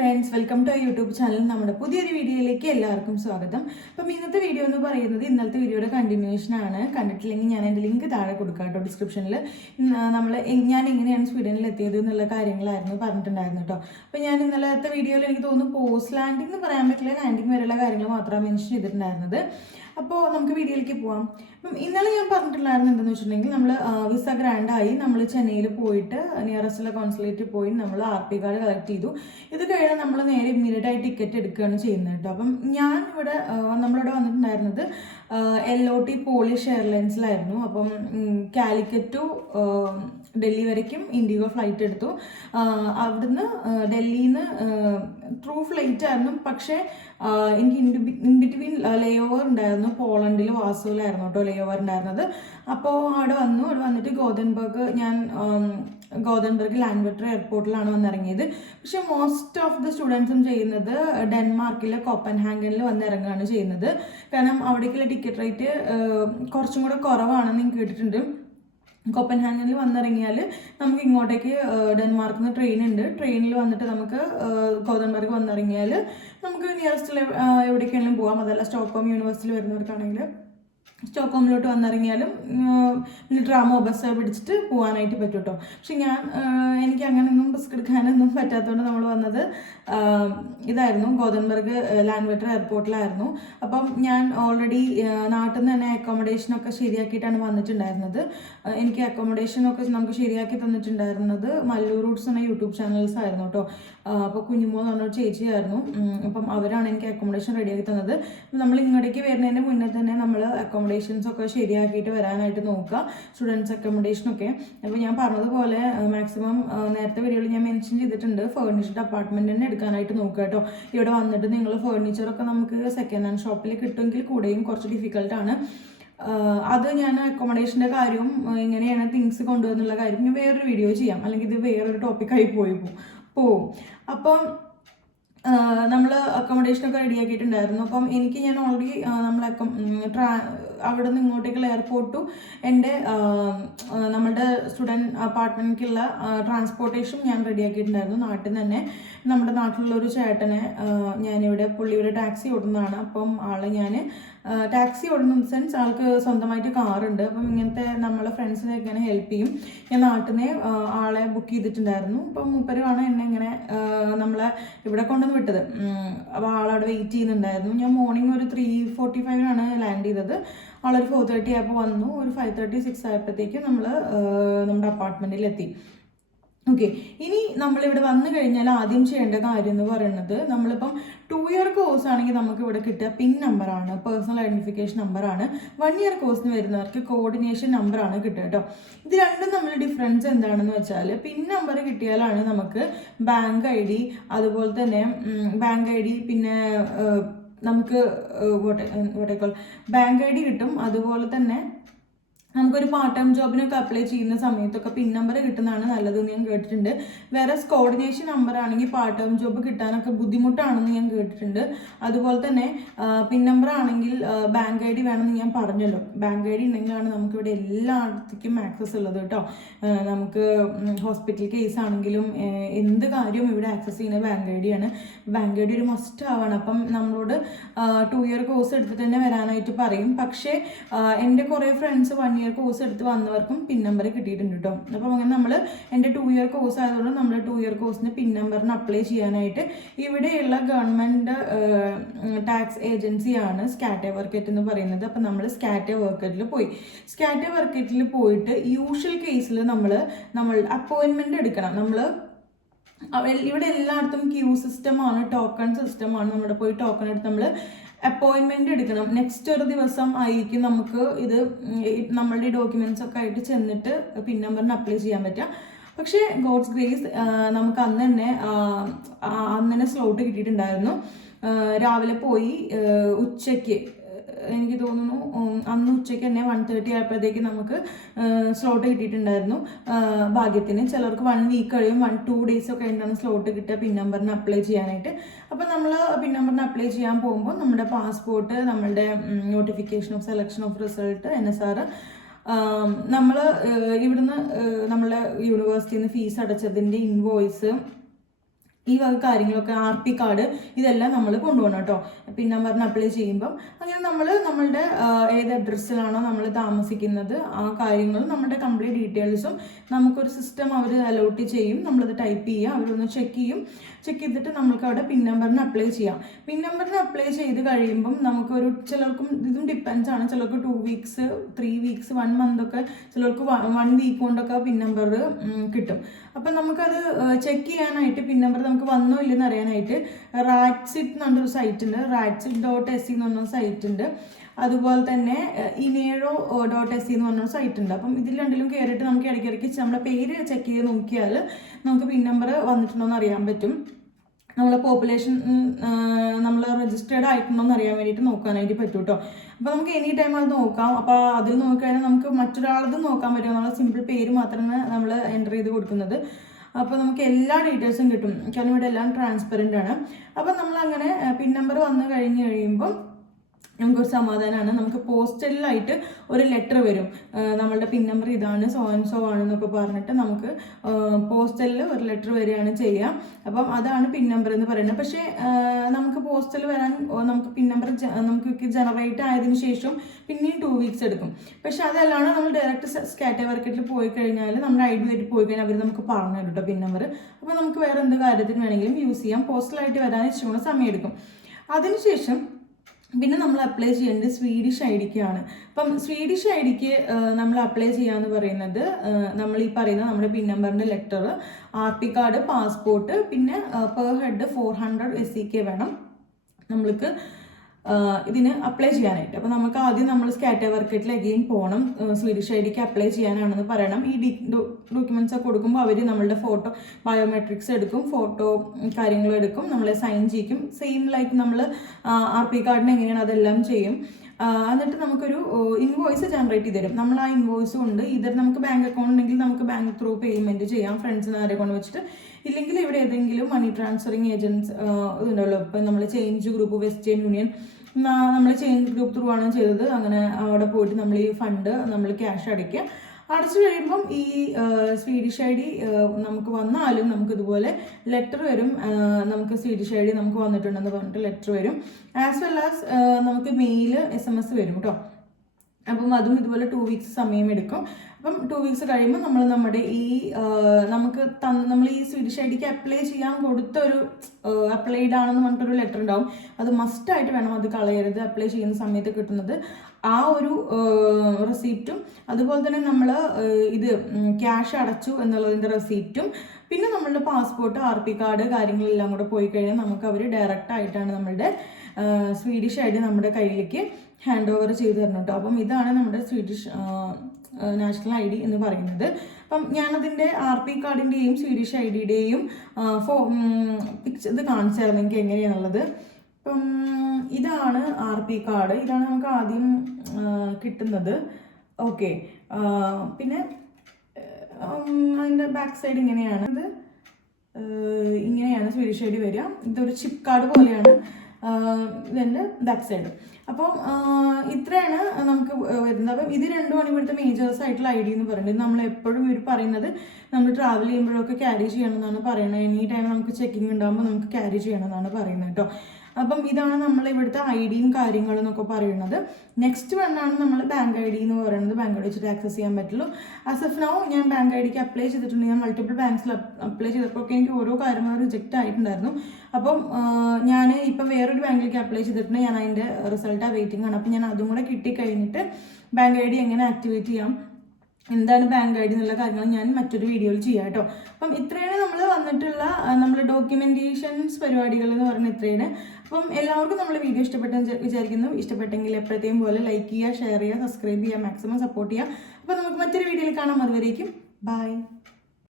Friends, welcome to YouTube channel. നമ്മുടെ പുതിയൊരു വീഡിയോയിലേക്ക് എല്ലാവർക്കും സ്വാഗതം. അപ്പം ഇന്നത്തെ വീഡിയോ എന്ന് പറയുന്നത് ഇന്നലത്തെ വീഡിയോയുടെ കണ്ടിന്യൂഷൻ ആണ്. കണ്ടിട്ടില്ലെങ്കിൽ ഞാൻ എൻ്റെ ലിങ്ക് താഴെ കൊടുക്കാം കേട്ടോ, ഡിസ്ക്രിപ്ഷനിൽ. ഞാൻ എങ്ങനെയാണ് സ്വീഡനിൽ എത്തിയത് എന്നുള്ള കാര്യങ്ങളായിരുന്നു പറഞ്ഞിട്ടുണ്ടായിരുന്നു കേട്ടോ. അപ്പം ഞാൻ ഇന്നലത്തെ വീഡിയോയിൽ എനിക്ക് തോന്നുന്നു പോസ്റ്റ് ലാൻഡിംഗ് എന്ന് പറയാൻ പറ്റില്ല, ലാൻഡിംഗ് വരെയുള്ള കാര്യങ്ങൾ മാത്രമാണ് മെൻഷൻ ചെയ്തിട്ടുണ്ടായിരുന്നത്. അപ്പോൾ നമുക്ക് വീഡിയോയിലേക്ക് പോവാം. അപ്പം ഇന്നലെ ഞാൻ പറഞ്ഞിട്ടുണ്ടായിരുന്നു എന്താണെന്ന് വെച്ചിട്ടുണ്ടെങ്കിൽ നമ്മൾ വിസ ഗ്രാൻഡായി നമ്മൾ ചെന്നൈയിൽ പോയിട്ട് നിയറസ്റ്റുള്ള കോൺസുലേറ്റിൽ പോയി നമ്മൾ RP കാർഡ് കളക്ട് ചെയ്തു. ഇത് കഴിഞ്ഞാൽ നമ്മൾ നേരെ ഇമ്മീഡിയറ്റ് ആയി ടിക്കറ്റ് എടുക്കുകയാണ് ചെയ്യുന്നത് കേട്ടോ. അപ്പം ഞാൻ ഇവിടെ നമ്മളിവിടെ വന്നിട്ടുണ്ടായിരുന്നത് LOT പോളിഷ് എയർലൈൻസിലായിരുന്നു. അപ്പം കാലിക്കറ്റ് ടു ഡൽഹി വരയ്ക്കും ഇൻഡിഗോ ഫ്ലൈറ്റ് എടുത്തു. അവിടുന്ന് ഡൽഹിയിൽ നിന്ന് ത്രൂ ഫ്ലൈറ്റ് ആയിരുന്നു. പക്ഷേ എനിക്ക് ഇൻ ബിറ്റ്വീൻ ലേ ഓവർ ഉണ്ടായിരുന്നു. പോളണ്ടിൽ വാസോയിലായിരുന്നു കേട്ടോ ലേ ഓവർ ഉണ്ടായിരുന്നത്. അപ്പോൾ അവിടെ വന്നിട്ട് ഗോതൻബർഗ് ലാൻഡ്വെറ്റർ എയർപോർട്ടിലാണ് വന്നിറങ്ങിയത്. പക്ഷെ മോസ്റ്റ് ഓഫ് ദ സ്റ്റുഡൻസും ചെയ്യുന്നത് ഡെൻമാർക്കിലെ കോപ്പൻഹാഗനിൽ വന്നിറങ്ങുകയാണ് ചെയ്യുന്നത്. കാരണം അവിടേക്കുള്ള ടിക്കറ്റ് റേറ്റ് കുറച്ചും കൂടെ കുറവാണെന്ന് ഞാൻ കേട്ടിട്ടുണ്ട്. കോപ്പൻഹാഗനിൽ വന്നിറങ്ങിയാൽ നമുക്ക് ഇങ്ങോട്ടേക്ക് ഡെൻമാർക്കിൽ നിന്ന് ട്രെയിൻ ഉണ്ട്. ട്രെയിനിൽ വന്നിട്ട് നമുക്ക് ഗോതൻബർഗ് വന്നിറങ്ങിയാൽ നമുക്ക് നിയറസ്റ്റിൽ എവിടേക്കെങ്കിലും പോകാം. അതല്ല സ്റ്റോക്ക്ഹോം യൂണിവേഴ്സിറ്റിയിൽ വരുന്നവർക്കാണെങ്കിൽ സ്റ്റോക്ക്ഹോമിലോട്ട് വന്നിറങ്ങിയാലും ട്രാമോ ബസ് പിടിച്ചിട്ട് പോകാനായിട്ട് പറ്റും കേട്ടോ. പക്ഷെ എനിക്ക് അങ്ങനെയൊന്നും റിസ്ക് എടുക്കാനൊന്നും പറ്റാത്തതുകൊണ്ട് നമ്മൾ വന്നത് ഇതായിരുന്നു, ഗോതൻബർഗ് ലാൻഡ്വെറ്റർ എയർപോർട്ടിലായിരുന്നു. അപ്പം ഞാൻ ഓൾറെഡി നാട്ടിൽ നിന്ന് തന്നെ അക്കോമഡേഷനൊക്കെ ശരിയാക്കിയിട്ടാണ് വന്നിട്ടുണ്ടായിരുന്നത്. എനിക്ക് അക്കോമഡേഷനൊക്കെ നമുക്ക് ശരിയാക്കി തന്നിട്ടുണ്ടായിരുന്നത് മല്ലൂർ റൂട്ട്സ് എന്ന യൂട്യൂബ് ചാനൽസ് ആയിരുന്നു കേട്ടോ. അപ്പോൾ കുഞ്ഞുമോ എന്ന് പറഞ്ഞൊരു ചേച്ചിയായിരുന്നു. അപ്പം അവരാണ് എനിക്ക് അക്കോമഡേഷൻ റെഡിയാക്കി തന്നത്. നമ്മൾ ഇങ്ങോട്ടേക്ക് വരുന്നതിന് മുന്നേ തന്നെ നമ്മൾ അക്കോമഡേഷൻസൊക്കെ ശരിയാക്കിയിട്ട് വരാനായിട്ട് നോക്കുക, സ്റ്റുഡൻസ് അക്കോമഡേഷനൊക്കെ. അപ്പോൾ ഞാൻ പറഞ്ഞതുപോലെ മാക്സിമം നേരത്തെ വീഡിയോയിൽ ഞാൻ മെൻഷൻ ചെയ്തിട്ടുണ്ട്, ഫേർണിഷ്ഡ് അപ്പാർട്ട്മെൻറ്റ് തന്നെ എടുക്കാനായിട്ട് നോക്കുക കേട്ടോ. ഇവിടെ വന്നിട്ട് നിങ്ങൾ ഫേർണിച്ചറൊക്കെ നമുക്ക് സെക്കൻഡ് ഹാൻഡ് ഷോപ്പിൽ കിട്ടുമെങ്കിൽ കൂടെയും കുറച്ച് ഡിഫിക്കൽട്ടാണ്. അത് ഞാൻ അക്കോമഡേഷൻ്റെ കാര്യവും എങ്ങനെയാണ് തിങ്സ് കൊണ്ടുവന്നുള്ള കാര്യം ഞാൻ വേറൊരു വീഡിയോ ചെയ്യാം, അല്ലെങ്കിൽ ഇത് വേറൊരു ടോപ്പിക്കായി പോവും. അപ്പം നമ്മൾ അക്കോമഡേഷനൊക്കെ റെഡിയാക്കിയിട്ടുണ്ടായിരുന്നു. അപ്പം ഞാൻ ഓൾറെഡി അവിടെ നിന്ന് ഇങ്ങോട്ടേക്കുള്ള എയർപോർട്ടും എൻ്റെ നമ്മളുടെ സ്റ്റുഡൻറ്റ് അപ്പാർട്ട്മെൻറ്റിലേക്കുള്ള ട്രാൻസ്പോർട്ടേഷൻ ഞാൻ റെഡിയാക്കിയിട്ടുണ്ടായിരുന്നു. നാട്ടിൽ നിന്ന് തന്നെ നമ്മുടെ നാട്ടിലുള്ളൊരു ചേട്ടനെ പുള്ളിയുടെ ടാക്സി ഓടുന്നതാണ്. അപ്പം ഞാൻ ടാക്സി ഓടുന്ന സെൻസ് ആൾക്ക് സ്വന്തമായിട്ട് കാറുണ്ട്. അപ്പം ഇങ്ങനത്തെ നമ്മളെ ഫ്രണ്ട്സിനെയൊക്കെ ഇങ്ങനെ ഹെൽപ്പ് ചെയ്യും. ഞാൻ നാട്ടിൽ നിന്ന് ആളെ ബുക്ക് ചെയ്തിട്ടുണ്ടായിരുന്നു. അപ്പം മൂപ്പരുമാണ് എന്നെ ഇങ്ങനെ നമ്മളെ ഇവിടെ കൊണ്ടുവന്ന് വിട്ടത്. അപ്പോൾ ആളവിടെ വെയിറ്റ് ചെയ്യുന്നുണ്ടായിരുന്നു. ഞാൻ മോർണിംഗ് ഒരു 3:45 ലാൻഡ് ചെയ്തത്. ആളൊരു 4:30 ആയപ്പോൾ വന്നു. ഒരു 5:30-6 ആയപ്പോഴത്തേക്കും നമ്മൾ നമ്മുടെ അപ്പാർട്ട്മെൻറ്റിലെത്തി. ഓക്കെ, ഇനി നമ്മളിവിടെ വന്നു കഴിഞ്ഞാൽ ആദ്യം ചെയ്യേണ്ട കാര്യം എന്ന് പറയുന്നത്, നമ്മളിപ്പം 2 ഇയർ കോഴ്സ് ആണെങ്കിൽ നമുക്ക് ഇവിടെ കിട്ടുക പിൻ നമ്പറാണ്, പേഴ്സണൽ ഐഡൻറ്റിഫിക്കേഷൻ നമ്പറാണ്. 1 ഇയർ കോഴ്സിന് വരുന്നവർക്ക് കോർഡിനേഷൻ നമ്പറാണ് കിട്ടുക കേട്ടോ. ഇത് രണ്ടും നമ്മൾ ഡിഫറൻസ് എന്താണെന്ന് വെച്ചാൽ, പിൻ നമ്പർ കിട്ടിയാലാണ് നമുക്ക് ബാങ്ക് ID, അതുപോലെ തന്നെ ബാങ്ക് ID, പിന്നെ നമുക്ക് ബാങ്ക് ID കിട്ടും. അതുപോലെ തന്നെ നമുക്കൊരു പാർട്ട് ടൈം ജോബിനൊക്കെ അപ്ലൈ ചെയ്യുന്ന സമയത്തൊക്കെ പിൻ നമ്പർ കിട്ടുന്നതാണ് നല്ലതെന്ന് ഞാൻ കേട്ടിട്ടുണ്ട്. വേറെ കോർഡിനേഷൻ നമ്പർ ആണെങ്കിൽ പാർട്ട് ടൈം ജോബ് കിട്ടാനൊക്കെ ബുദ്ധിമുട്ടാണെന്ന് ഞാൻ കേട്ടിട്ടുണ്ട്. അതുപോലെ തന്നെ പിൻ നമ്പർ ആണെങ്കിൽ ബാങ്ക് ID വേണമെന്ന് ഞാൻ പറഞ്ഞല്ലോ. ബാങ്ക് ID ഉണ്ടെങ്കിലാണ് നമുക്കിവിടെ എല്ലായിടത്തേക്കും ആക്സസ് ഉള്ളത് കേട്ടോ. നമുക്ക് ഹോസ്പിറ്റൽ കേസ് ആണെങ്കിലും എന്ത് കാര്യവും ഇവിടെ ആക്സസ് ചെയ്യുന്ന ബാങ്ക് ID ആണ്. ബാങ്ക് ID ഒരു മസ്റ്റ് ആവാണ്. അപ്പം നമ്മളോട് 2 ഇയർ കോഴ്സ് എടുത്തിട്ട് തന്നെ വരാനായിട്ട് പറയും. പക്ഷേ എൻ്റെ കുറേ ഫ്രണ്ട്സ് 1 ഇയർ കോഴ്സ് എടുത്ത് വന്നവർക്കും പിൻ നമ്പർ കിട്ടിയിട്ടുണ്ട് കേട്ടോ. അപ്പം അങ്ങനെ നമ്മൾ എൻ്റെ 2 ഇയർ കോഴ്സ് ആയതുകൊണ്ട് നമ്മൾ 2 ഇയർ കോഴ്സിന് പിൻ നമ്പറിന് അപ്ലൈ ചെയ്യാനായിട്ട് ഇവിടെയുള്ള ഗവൺമെൻറ് ടാക്സ് ഏജൻസിയാണ് സ്കാറ്റർ വർക്കറ്റ് എന്ന് പറയുന്നത്. അപ്പം നമ്മൾ സ്കാറ്റർ വർക്കറ്റിൽ പോയി. സ്കാറ്റർ വർക്കറ്റിൽ പോയിട്ട് യൂഷ്വൽ കേസിൽ നമ്മൾ അപ്പോയിൻമെൻ്റ് എടുക്കണം. ഇവിടെ എല്ലായിടത്തും ക്യൂ സിസ്റ്റമാണ്, ടോക്കൺ സിസ്റ്റമാണ്. നമ്മുടെ പോയി ടോക്കൺ എടുത്ത് നമ്മൾ അപ്പോയിൻമെൻ്റ് എടുക്കണം. നെക്സ്റ്റ് ഒരു ദിവസം ആയിരിക്കും നമുക്ക് ഇത് നമ്മളുടെ ഡോക്യുമെൻറ്റ്സ് ഒക്കെ ആയിട്ട് ചെന്നിട്ട് പിൻ നമ്പറിന് അപ്ലൈ ചെയ്യാൻ പറ്റുക. പക്ഷേ ഗോഡ്സ് ഗ്രേസ് നമുക്ക് അന്ന് തന്നെ സ്ലോട്ട് കിട്ടിയിട്ടുണ്ടായിരുന്നു. രാവിലെ പോയി ഉച്ചയ്ക്ക്, എനിക്ക് തോന്നുന്നു അന്ന് ഉച്ചയ്ക്ക് തന്നെ 1:30 ആയപ്പോഴത്തേക്ക് നമുക്ക് സ്ലോട്ട് കിട്ടിയിട്ടുണ്ടായിരുന്നു. ഭാഗ്യത്തിന് ചിലർക്ക് 1 വീക്ക് കഴിയും, 1-2 ഡേയ്സ് ഒക്കെ കഴിഞ്ഞാണ് സ്ലോട്ട് കിട്ടുക പിൻ നമ്പറിന് അപ്ലൈ ചെയ്യാനായിട്ട്. അപ്പം നമ്മൾ പിൻ നമ്പറിന് അപ്ലൈ ചെയ്യാൻ പോകുമ്പോൾ നമ്മുടെ പാസ്പോർട്ട്, നമ്മളുടെ notification of selection of result, NSR, നമ്മൾ ഇവിടുന്ന് നമ്മളെ യൂണിവേഴ്സിറ്റിയിൽ നിന്ന് ഫീസ് അടച്ചതിൻ്റെ ഇൻവോയ്സ്, ഈ വക കാര്യങ്ങളൊക്കെ RP കാർഡ് ഇതെല്ലാം നമ്മൾ കൊണ്ടുപോകണം കേട്ടോ. പിൻ നമ്പറിന് അപ്ലൈ ചെയ്യുമ്പം അങ്ങനെ നമ്മൾ നമ്മളുടെ ഏത് അഡ്രസ്സിലാണോ നമ്മൾ താമസിക്കുന്നത് ആ കാര്യങ്ങളും നമ്മുടെ കംപ്ലീറ്റ് ഡീറ്റെയിൽസും നമുക്കൊരു സിസ്റ്റം അവർ അലോട്ട് ചെയ്യും. നമ്മളത് ടൈപ്പ് ചെയ്യുക, അവരൊന്ന് ചെക്ക് ചെയ്യും. ചെക്ക് ചെയ്തിട്ട് നമുക്ക് അവിടെ പിൻ നമ്പറിന് അപ്ലൈ ചെയ്യാം. പിൻ നമ്പറിന് അപ്ലൈ ചെയ്ത് കഴിയുമ്പം നമുക്കൊരു ചിലർക്കും ഇതും ഡിപ്പെൻസ് ആണ്. ചിലർക്ക് 2 വീക്സ് 3 വീക്സ് 1 മന്ത് ഒക്കെ, ചിലർക്ക് 1 വീക്ക് കൊണ്ടൊക്കെ പിൻ നമ്പർ കിട്ടും. അപ്പം നമുക്കത് ചെക്ക് ചെയ്യാനായിട്ട് പിൻ നമ്പർ നമുക്ക് വന്നോ ഇല്ലെന്ന് അറിയാനായിട്ട് റാറ്റ്സിറ്റ് എന്ന് പറഞ്ഞൊരു സൈറ്റ് ഉണ്ട്. റാറ്റ്സിറ്റ്.se എന്ന് പറഞ്ഞ സൈറ്റ് ഉണ്ട്. അതുപോലെ തന്നെ inero.se എന്ന് പറഞ്ഞൊരു സൈറ്റ് ഉണ്ട്. അപ്പം ഇതിൽ രണ്ടിലും കയറിയിട്ട് നമുക്ക് ഇടയ്ക്കിടയ്ക്ക് നമ്മുടെ പേര് ചെക്ക് ചെയ്ത് നോക്കിയാൽ നമുക്ക് പിൻ നമ്പർ വന്നിട്ടുണ്ടോ എന്ന് അറിയാൻ പറ്റും. നമ്മളെ പോപ്പുലേഷൻ നമ്മൾ രജിസ്റ്റേർഡ് ആയിട്ടുണ്ടോ എന്ന് അറിയാൻ വേണ്ടിയിട്ട് നോക്കാനായിട്ട് പറ്റും കേട്ടോ. അപ്പോൾ നമുക്ക് എനി ടൈം അത് നോക്കാം. അപ്പോൾ അതിൽ നോക്കിക്കഴിഞ്ഞാൽ നമുക്ക് മറ്റൊരാളത് നോക്കാൻ പറ്റും. നമ്മൾ സിമ്പിൾ പേര് മാത്രമേ നമ്മൾ എൻ്റർ ചെയ്ത് കൊടുക്കുന്നത്. അപ്പോൾ നമുക്ക് എല്ലാ ഡീറ്റെയിൽസും കിട്ടും. കാരണം ഇവിടെ എല്ലാം ട്രാൻസ്പെറൻ്റ് ആണ്. അപ്പോൾ നമ്മളങ്ങനെ പിൻ നമ്പർ വന്നു കഴിയുമ്പോൾ നമുക്കൊരു സമാധാനമാണ്. നമുക്ക് പോസ്റ്റലിലായിട്ട് ഒരു ലെറ്റർ വരും, നമ്മളുടെ പിൻ നമ്പർ ഇതാണ്, സോ ആൻഡ് സോ ആണെന്നൊക്കെ പറഞ്ഞിട്ട് നമുക്ക് പോസ്റ്റലിൽ ഒരു ലെറ്റർ വരികയാണ് ചെയ്യുക. അപ്പം അതാണ് പിൻ നമ്പർ എന്ന് പറയുന്നത്. പക്ഷേ നമുക്ക് പോസ്റ്റൽ വരാൻ നമുക്ക് പിൻ നമ്പർ നമുക്ക് ജനറേറ്റ് ആയതിനു ശേഷം പിന്നെയും 2 വീക്സ് എടുക്കും. പക്ഷെ അതല്ലാണ്ട് നമ്മൾ ഡയറക്റ്റ് സ്കാറ്റർ മാർക്കറ്റിൽ പോയി കഴിഞ്ഞാൽ നമ്മുടെ ID ആയിട്ട് പോയി കഴിഞ്ഞാൽ അവർ നമുക്ക് പറഞ്ഞു തരും കേട്ടോ പിൻ നമ്പർ. അപ്പോൾ നമുക്ക് വേറെ എന്ത് കാര്യത്തിന് വേണമെങ്കിലും യൂസ് ചെയ്യാം. പോസ്റ്റലായിട്ട് വരാൻ ഇച്ചിരി കൂടെ സമയമെടുക്കും. അതിനുശേഷം പിന്നെ നമ്മൾ അപ്ലൈ ചെയ്യേണ്ടത് സ്വീഡിഷ് ID-ക്കാണ്. അപ്പം സ്വീഡിഷ് ID-ക്ക് നമ്മൾ അപ്ലൈ ചെയ്യാന്ന് പറയുന്നത് നമ്മൾ ഈ പറയുന്ന നമ്മുടെ പിൻ നമ്പറിൻ്റെ ലെറ്റർ, RP കാർഡ്, പാസ്പോർട്ട്, പിന്നെ പെർ ഹെഡ് 400 SEK വേണം നമ്മൾക്ക് ഇതിന് അപ്ലൈ ചെയ്യാനായിട്ട്. അപ്പോൾ നമുക്ക് ആദ്യം നമ്മൾ സ്കാറ്റർ മാർക്കറ്റിൽ അഗെയിൻ പോകണം. സ്വീഡിഷ് ID-ക്ക് അപ്ലൈ ചെയ്യാനാണെന്ന് പറയണം. ഈ ഡോക്യുമെൻറ്റ്സ് ഒക്കെ കൊടുക്കുമ്പോൾ അവർ നമ്മളുടെ ഫോട്ടോ ബയോമെട്രിക്സ് എടുക്കും, ഫോട്ടോ കാര്യങ്ങൾ എടുക്കും, നമ്മളെ സൈൻ ചെയ്യിക്കും. സെയിം ലൈക്ക് നമ്മൾ RP കാർഡിന് എങ്ങനെയാണ് അതെല്ലാം ചെയ്യും. എന്നിട്ട് നമുക്കൊരു ഇൻവോയ്സ് ജനറേറ്റ് ചെയ്ത് തരും. നമ്മൾ ആ ഇൻവോയ്സ് കൊണ്ട് ഇതർ നമുക്ക് ബാങ്ക് അക്കൗണ്ട് ഉണ്ടെങ്കിൽ നമുക്ക് ബാങ്ക് ത്രൂ പേയ്മെൻറ്റ് ചെയ്യാം, ഫ്രണ്ട്സിന് ആരെ കൊണ്ട് വെച്ചിട്ട്. ഇല്ലെങ്കിൽ ഇവിടെ ഏതെങ്കിലും മണി ട്രാൻസ്ഫറിങ് ഏജൻസ് ഇതുണ്ടല്ലോ. ഇപ്പം നമ്മൾ ചേഞ്ച് ഗ്രൂപ്പ്, വെസ്റ്റേൺ യൂണിയൻ, നമ്മൾ ചേഞ്ച് ഗ്രൂപ്പ് ത്രൂ ആണ് ചെയ്തത്. അങ്ങനെ അവിടെ പോയിട്ട് നമ്മൾ ഈ ഫണ്ട് നമ്മൾ ക്യാഷ് അടയ്ക്കുക. അടച്ചു കഴിയുമ്പം ഈ സ്വീഡിഷ് ID നമുക്ക് വന്നാലും നമുക്ക് ഇതുപോലെ ലെറ്റർ വരും. നമുക്ക് സ്വീഡിഷ് ID നമുക്ക് വന്നിട്ടുണ്ടെന്ന് പറഞ്ഞിട്ട് ലെറ്റർ വരും. ആസ് വെൽ ആസ് നമുക്ക് മെയിൽ SMS വരും കേട്ടോ. അപ്പം അതും ഇതുപോലെ 2 വീക്സ് സമയമെടുക്കും. അപ്പം 2 വീക്സ് കഴിയുമ്പോൾ നമ്മൾ നമ്മുടെ ഈ നമുക്ക് നമ്മൾ ഈ സ്വീഡിഷ് ID-ക്ക് അപ്ലൈ ചെയ്യാൻ കൊടുത്ത ഒരു അപ്ലൈഡ് ആണെന്ന് പറഞ്ഞിട്ടൊരു ലെറ്റർ ഉണ്ടാവും. അത് മസ്റ്റായിട്ട് വേണം, അത് കളയരുത്. അപ്ലൈ ചെയ്യുന്ന സമയത്ത് കിട്ടുന്നത് ആ ഒരു റെസീപ്റ്റും അതുപോലെ തന്നെ നമ്മൾ ഇത് ക്യാഷ് അടച്ചു എന്നുള്ളതിൻ്റെ റെസീപ്റ്റും പിന്നെ നമ്മളുടെ പാസ്പോർട്ട്, RP കാർഡ് കാര്യങ്ങളെല്ലാം കൂടെ പോയി കഴിഞ്ഞാൽ നമുക്ക് അവർ ഡയറക്റ്റ് ആയിട്ടാണ് നമ്മളുടെ സ്വീഡിഷ് ID നമ്മുടെ കയ്യിലേക്ക് ഹാൻഡ് ഓവർ ചെയ്ത് തരണം കേട്ടോ. അപ്പം ഇതാണ് നമ്മുടെ സ്വീഡിഷ് നാഷണൽ ID എന്ന് പറയുന്നത്. അപ്പം ഞാനതിൻ്റെ RP കാർഡിൻ്റെയും സ്വീഡിഷ് ID-യുടെയും ഇത് കാണിച്ചായിരുന്നു എനിക്ക് എങ്ങനെയാണുള്ളത്. അപ്പം ഇതാണ് RP കാർഡ്. ഇതാണ് നമുക്ക് ആദ്യം കിട്ടുന്നത്. ഓക്കെ, പിന്നെ അതിൻ്റെ ബാക്ക് സൈഡ് ഇങ്ങനെയാണ്. ഇത് ഇങ്ങനെയാണ് സ്വീഡിഷ് ID വരിക. ഇതൊരു ചിപ്പ് കാർഡ് പോലെയാണ് ഇതിൻ്റെ ബാക്ക് സൈഡ്. അപ്പം ഇത്രയാണ് നമുക്ക് വരുന്നത്. അപ്പം ഇത് രണ്ടുമാണ് ഇവിടുത്തെ മേജേഴ്സ് ആയിട്ടുള്ള ID എന്ന് പറയുന്നത്. നമ്മൾ എപ്പോഴും ഇവർ പറയുന്നത് നമ്മൾ ട്രാവൽ ചെയ്യുമ്പോഴൊക്കെ ക്യാരി ചെയ്യണമെന്നാണ് പറയുന്നത്. എനി ടൈം നമുക്ക് ചെക്കിങ് ഉണ്ടാകുമ്പോൾ നമുക്ക് ക്യാരി ചെയ്യണമെന്നാണ് പറയുന്നത് കേട്ടോ. അപ്പം ഇതാണ് നമ്മൾ ഇവിടുത്തെ ID-യും കാര്യങ്ങളും എന്നൊക്കെ പറയുന്നത്. നെക്സ്റ്റ് വണ്ണാണ് നമ്മൾ ബാങ്ക് ID എന്ന് പറയുന്നത്. ബാങ്ക് ID വെച്ചിട്ട് ആക്സസ് ചെയ്യാൻ പറ്റുള്ളൂ. ആസ് ഓഫ് നൗ ഞാൻ ബാങ്ക് ID-ക്ക് അപ്ലൈ ചെയ്തിട്ടുണ്ട്. ഞാൻ മൾട്ടിപ്പിൾ ബാങ്ക്സിൽ അപ്ലൈ ചെയ്തപ്പോഴൊക്കെ എനിക്ക് ഓരോ കാര്യങ്ങളും റിജക്റ്റ് ആയിട്ടുണ്ടായിരുന്നു. അപ്പം ഞാൻ ഇപ്പം വേറൊരു ബാങ്കിലേക്ക് അപ്ലൈ ചെയ്തിട്ടുണ്ട്. ഞാൻ അതിൻ്റെ റിസൾട്ട് വെയിറ്റിംഗ് ആണ്. അപ്പം ഞാൻ അതും കൂടെ കിട്ടിക്കഴിഞ്ഞിട്ട് ബാങ്ക് ID എങ്ങനെ ആക്ടിവേറ്റ് ചെയ്യാം, എന്താണ് ബാങ്ക് ID എന്നുള്ള കാര്യങ്ങൾ ഞാൻ മറ്റൊരു വീഡിയോയിൽ ചെയ്യാം കേട്ടോ. അപ്പം ഇത്രയാണ് നമ്മൾ വന്നിട്ടുള്ള നമ്മുടെ ഡോക്യുമെൻറ്റേഷൻസ് പരിപാടികൾ എന്ന് പറയുന്നത് ഇത്രയാണ്. അപ്പം എല്ലാവർക്കും നമ്മൾ വീഡിയോ ഇഷ്ടപ്പെട്ടെന്ന് വിചാരിക്കുന്നു. ഇഷ്ടപ്പെട്ടെങ്കിൽ എപ്പോഴത്തെയും പോലെ ലൈക്ക് ചെയ്യുക, ഷെയർ ചെയ്യുക, സബ്സ്ക്രൈബ് ചെയ്യുക, മാക്സിമം സപ്പോർട്ട് ചെയ്യുക. അപ്പം നമുക്ക് മറ്റൊരു വീഡിയോയിൽ കാണാം. അതുവരേക്കും ബൈ.